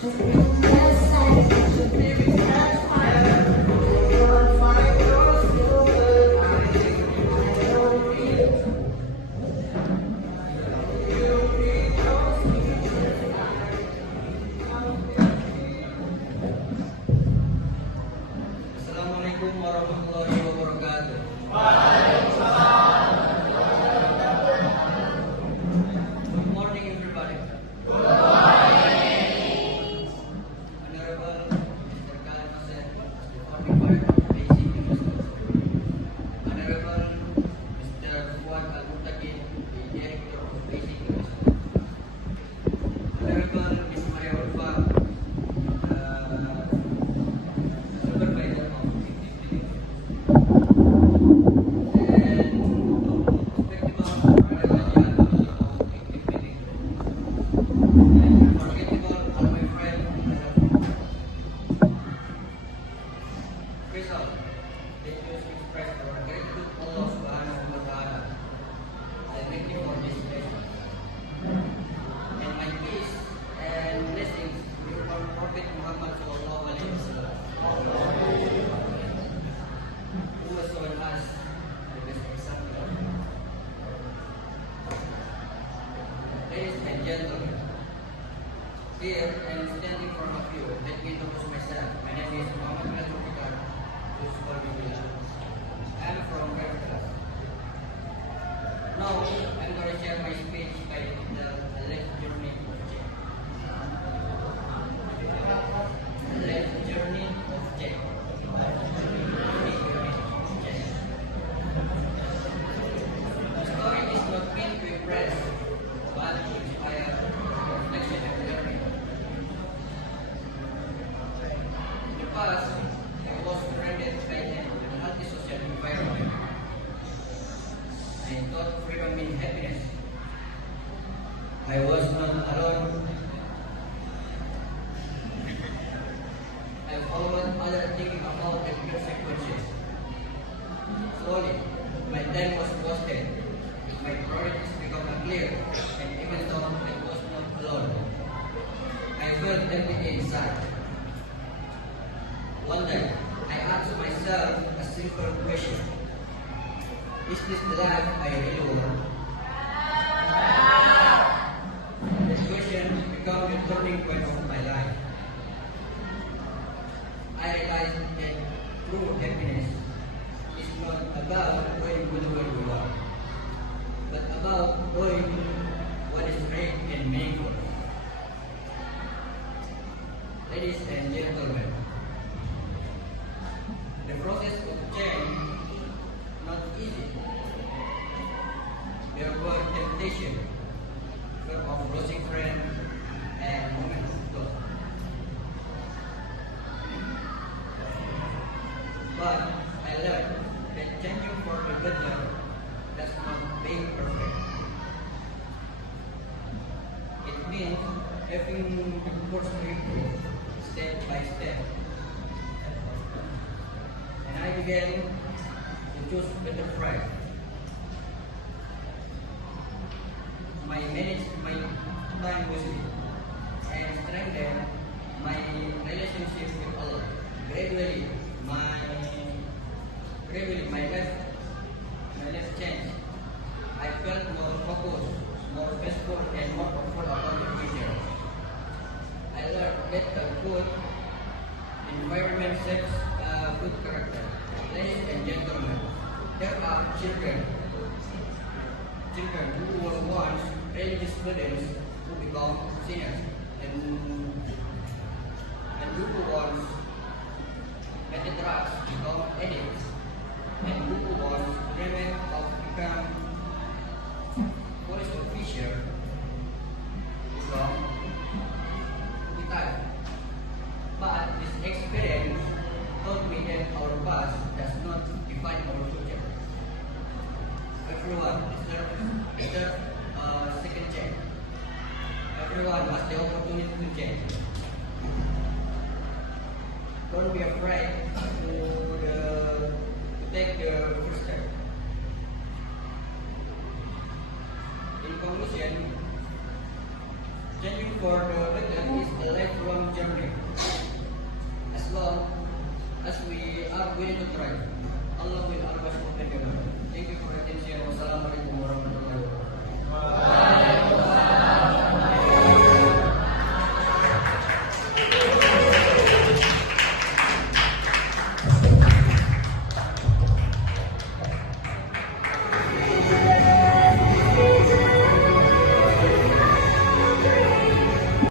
Assalamualaikum warahmatullahi wabarakatuh. Good morning, everybody. Honorable Mr. Khalid Hussain, the 45th Basic University. Honorable Mr. Fuad Al-Muttaqin, the Director of Basic University. Honorable Ms. Maria Ulfa, Supervisor of Activity. Ladies and gentlemen, here I am standing in front of you. Let me introduce myself. My name is Muhammad Al-Muqtar, who's called me Bilal. I am from Kerala. Now, I'm going to share my speech by the left journey of Czech. The left journey of Czech. The story is not meant to impress, but to inspire reflection and learning. In the past, I was surrounded by an unhealthy social environment. I thought freedom meant happiness. I was not alone. I followed others thinking about the consequences. Slowly, my time was wasted. My priorities became unclear, and even though I was not alone, I felt empty inside. One day, I asked myself a simple question: is this the life I really want? This question became the turning point of my life. I realized that true happiness is not about going where you are, but about doing what is great and meaningful. Ladies and gentlemen, the process of change not easy. There were temptation, fear of losing friends, and moments of doubt. But I learned that changing for the better does not mean perfect. It means having the course to improve step by step. And I began to choose better friends. I managed my time wisely and strengthened my relationship with Allah. Gradually, my life changed. I felt more focused, more peaceful, and more hopeful about the future. I learned that a good environment shapes a good character. Ladies and gentlemen, there are children who were once religious students who become sinners, and who once made drugs become addicts, and who once dreamed of become police officer become retired. But this experience taught me that our past does not define our future. Everyone deserves a second chance. Everyone has the opportunity to change. Don't be afraid to take the first step. In conclusion, changing for the